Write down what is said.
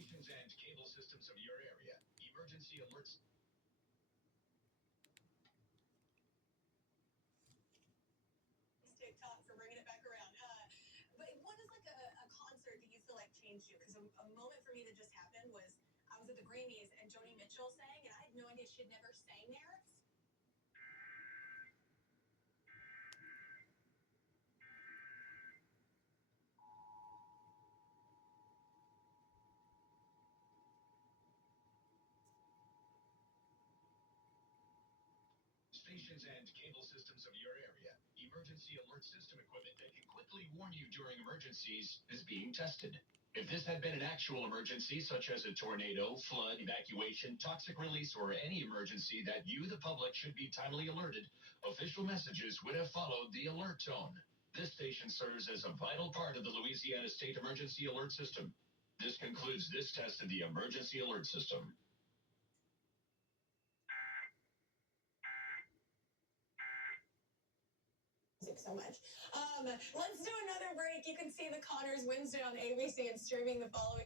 Stations and cable systems of your area. Emergency alerts. TikTok for bringing it back around. But what is like a concert that you feel like changed you? Because a moment for me that just happened was I was at the Grammys and Joni Mitchell sang, and I had no idea she'd never sang there. Stations and cable systems of your area. Emergency alert system equipment that can quickly warn you during emergencies is being tested. If this had been an actual emergency, such as a tornado, flood, evacuation, toxic release, or any emergency that you, the public, should be timely alerted, official messages would have followed the alert tone. This station serves as a vital part of the Louisiana State Emergency Alert System. This concludes this test of the Emergency Alert System. So much. Let's do another break. You can see the Connors Wednesday on ABC and streaming the following.